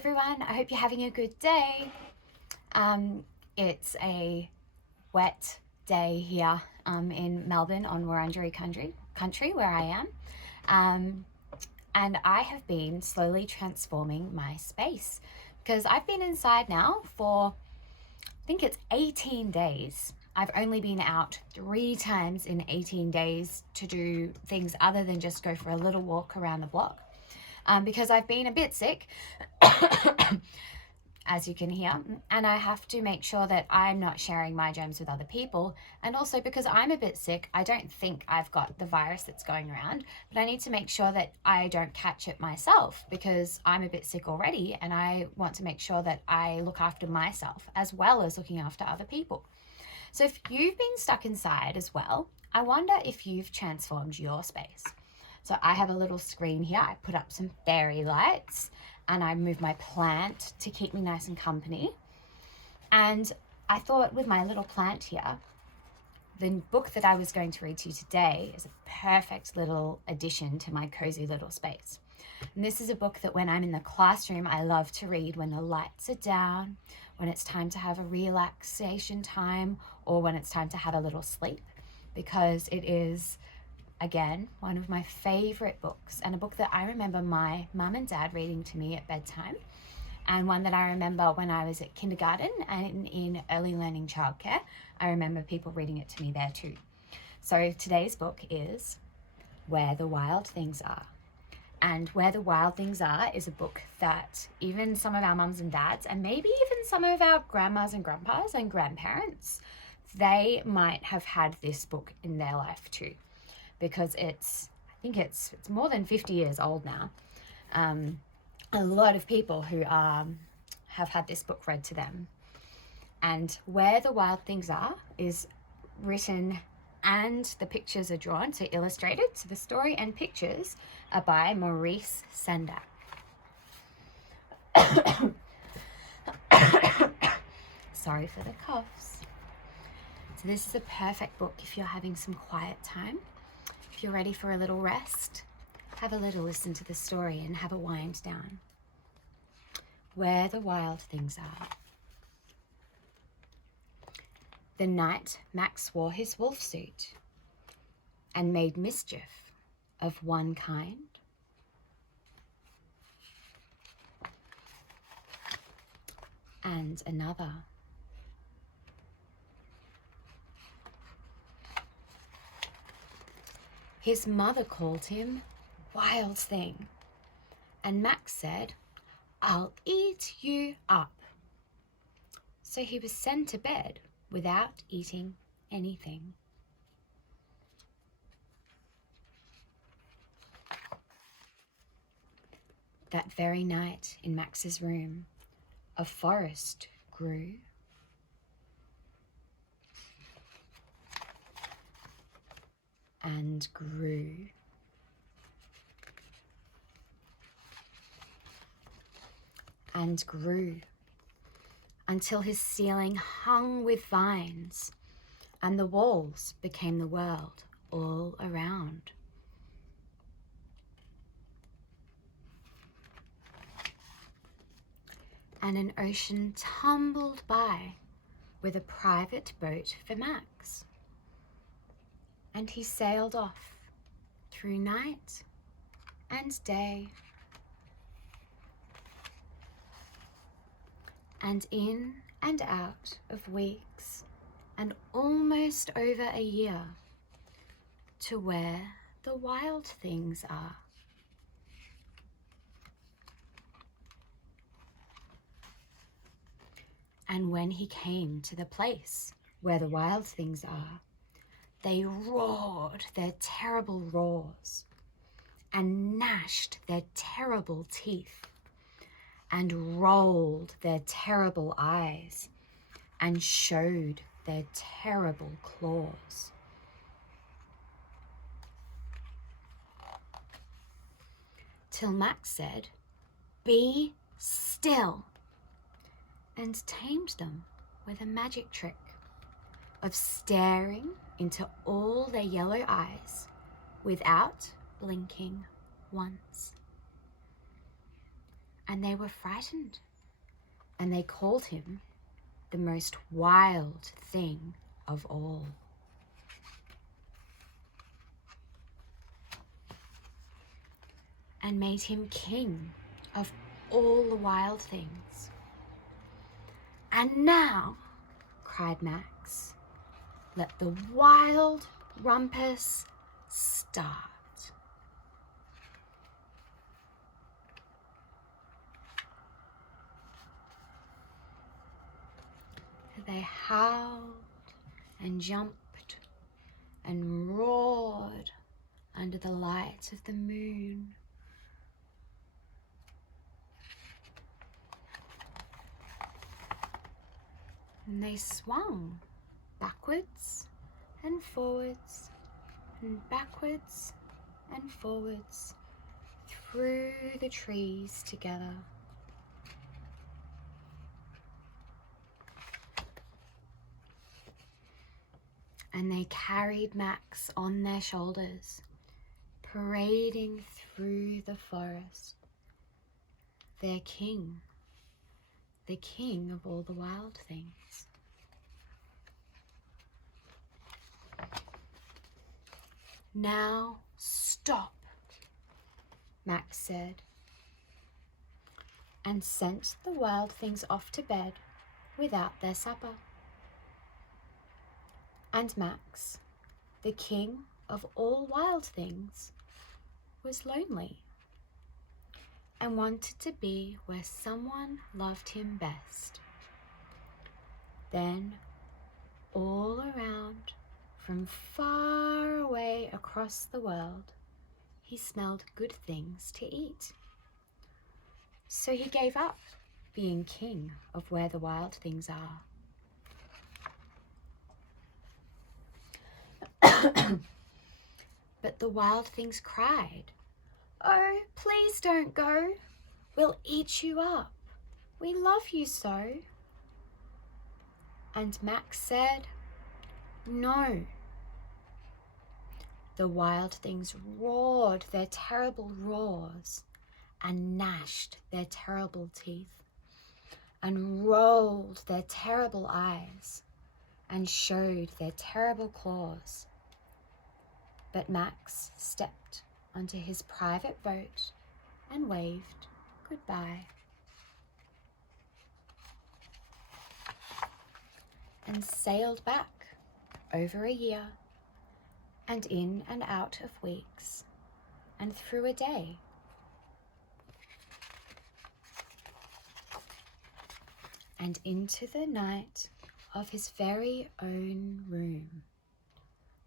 everyone, I hope you're having a good day. It's a wet day here in Melbourne on Wurundjeri country where I am. And I have been slowly transforming my space because I've been inside now for, I think it's 18 days. I've only been out 3 times in 18 days to do things other than just go for a little walk around the block. Because I've been a bit sick, as you can hear, and I have to make sure that I'm not sharing my germs with other people. And also because I'm a bit sick, I don't think I've got the virus that's going around, but I need to make sure that I don't catch it myself because I'm a bit sick already, and I want to make sure that I look after myself as well as looking after other people. So if you've been stuck inside as well, I wonder if you've transformed your space. So I have a little screen here. I put up some fairy lights and I move my plant to keep me nice and company. And I thought with my little plant here, the book that I was going to read to you today is a perfect little addition to my cozy little space. And this is a book that when I'm in the classroom, I love to read when the lights are down, when it's time to have a relaxation time, or when it's time to have a little sleep, because it is, again, one of my favorite books, and a book that I remember my mum and dad reading to me at bedtime, and one that I remember when I was at kindergarten and in early learning childcare. I remember people reading it to me there too. So today's book is Where the Wild Things Are. And Where the Wild Things Are is a book that even some of our mums and dads, and maybe even some of our grandmas and grandpas and grandparents, they might have had this book in their life too, because I think it's more than 50 years old now. A lot of people who have had this book read to them. And Where the Wild Things Are is written and the pictures are drawn, so illustrated. So the story and pictures are by Maurice Sendak. Sorry for the coughs. So this is a perfect book if you're having some quiet time. If you're ready for a little rest, have a little listen to the story and have a wind down. Where the Wild Things Are. The night Max wore his wolf suit and made mischief of one kind and another. His mother called him Wild Thing, and Max said, "I'll eat you up." So he was sent to bed without eating anything. That very night in Max's room, a forest grew. And grew. And grew until his ceiling hung with vines and the walls became the world all around. And an ocean tumbled by with a private boat for Max. And he sailed off through night and day, and in and out of weeks, and almost over a year, to where the wild things are. And when he came to the place where the wild things are, they roared their terrible roars and gnashed their terrible teeth and rolled their terrible eyes and showed their terrible claws. Till Max said, "Be still," and tamed them with a magic trick of staring into all their yellow eyes without blinking once. and they were frightened, and they called him the most wild thing of all. And made him king of all the wild things. And now, cried Max, let the wild rumpus start. They howled and jumped and roared under the light of the moon. And they swung backwards and forwards and backwards and forwards through the trees together. And they carried Max on their shoulders, parading through the forest. Their king, the king of all the wild things. Now stop, Max said, and sent the wild things off to bed without their supper. And Max, the king of all wild things, was lonely and wanted to be where someone loved him best. Then, all around, from far away across the world, he smelled good things to eat. So he gave up being king of where the wild things are. But the wild things cried, "Oh, please don't go. We'll eat you up. We love you so." And Max said, "No." The wild things roared their terrible roars and gnashed their terrible teeth and rolled their terrible eyes and showed their terrible claws. But Max stepped onto his private boat and waved goodbye. And sailed back over a year and in and out of weeks and through a day. And into the night of his very own room,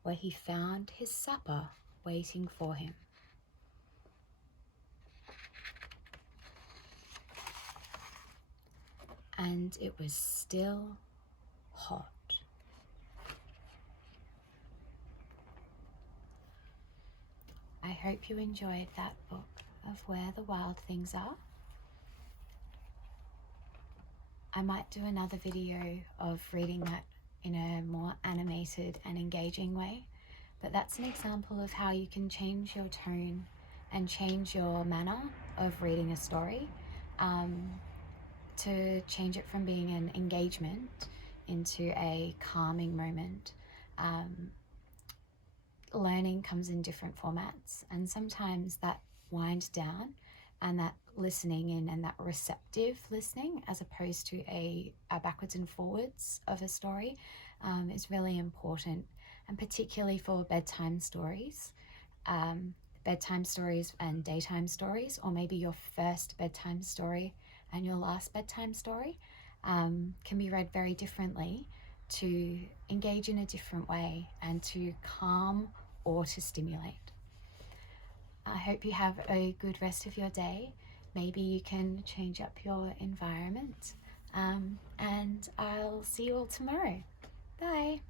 where he found his supper waiting for him. And it was still hot. I hope you enjoyed that book of Where the Wild Things Are. I might do another video of reading that in a more animated and engaging way, but that's an example of how you can change your tone and change your manner of reading a story to change it from being an engagement into a calming moment. Learning comes in different formats, and sometimes that wind down and that listening in and that receptive listening, as opposed to a backwards and forwards of a story, is really important, and particularly for bedtime stories and daytime stories, or maybe your first bedtime story and your last bedtime story can be read very differently, to engage in a different way and to calm or to stimulate. I hope you have a good rest of your day. Maybe you can change up your environment, and I'll see you all tomorrow. Bye.